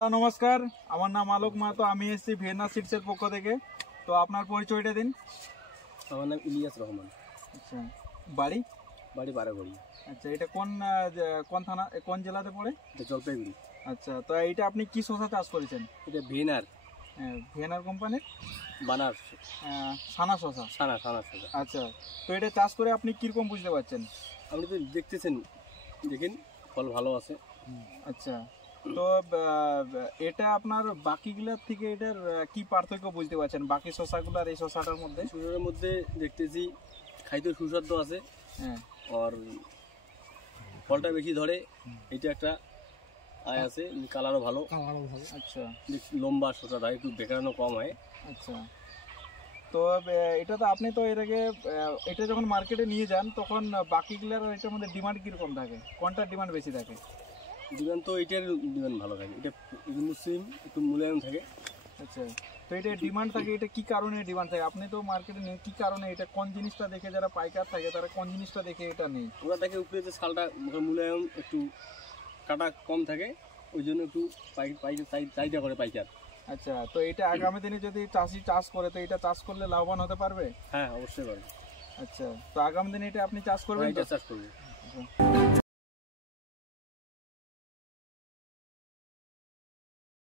নমস্কার, আমার নাম আলোক মাহাতো। আমি এসেছি ভিয়েনা সিডসের পক্ষ থেকে। তো আপনার পরিচয়টা দিন। আমার নাম ইলিয়াস রহমান। আচ্ছা, বাড়ি বাড়ি বারাগড়ি। আচ্ছা, এটা কোন থানা, কোন জেলাতে পড়ে? এটা জলপাইগুড়ি। আচ্ছা, তো এইটা আপনি কি শসা চাষ করেছেন? এটা ভিয়েনার ভিয়েনার কোম্পানির বানার সানা শসা। সানা সানা শসা। আচ্ছা, তো এটা চাষ করে আপনি কিরকম বুঝতে পারছেন? আপনি তো দেখতেছেন, দেখেন ফল ভালো আছে। আচ্ছা, তো এটা আপনার বাকিগুলোর থেকে এটার কি পার্থক্য বুঝতে পারছেন বাকি শসাগুলো আর এই শসাটার মধ্যে? শসার মধ্যে দেখতেছি খাইতে সুস্বাদু আছে, হ্যাঁ, আর ফলটা বেশি ধরে। এটা একটা আয় আছে, কালারও ভালো। আচ্ছা, লম্বা শসা ধরে, একটু বেকারানো কম হয়। আচ্ছা, তো এটা তো আপনি তো এর আগে এটা যখন মার্কেটে নিয়ে যান তখন বাকিগুলোর এটার মধ্যে ডিমান্ড কিরকম থাকে? কোনটার ডিমান্ড বেশি থাকে? ডিমান্ড তো এটার ডিমান্ড ভালো থাকে, এটা মুসলিম একটু মূল্যায়ন থাকে। আচ্ছা, তো এটা ডিমান্ড থাকে, এটা কি কারণে ডিমান্ড থাকে? আপনি তো মার্কেটে নিয়ে কি কারণে, এটা কোন জিনিসটা দেখে যারা পাইকার থাকে তারা কোন জিনিসটা দেখে এটা নেই? ওরা দেখে উপরে যে শালটা মূল্যায়ন একটু কাটা কম থাকে, ওই জন্য একটু চাহিদা করে পাইকার। আচ্ছা, তো এটা আগামী দিনে যদি চাষি চাষ করে তো এটা চাষ করলে লাভবান হতে পারবে? হ্যাঁ, অবশ্যই পারবে। আচ্ছা, তো আগামী দিনে এটা আপনি চাষ করবেন? এটা চাষ করবে। আচ্ছা।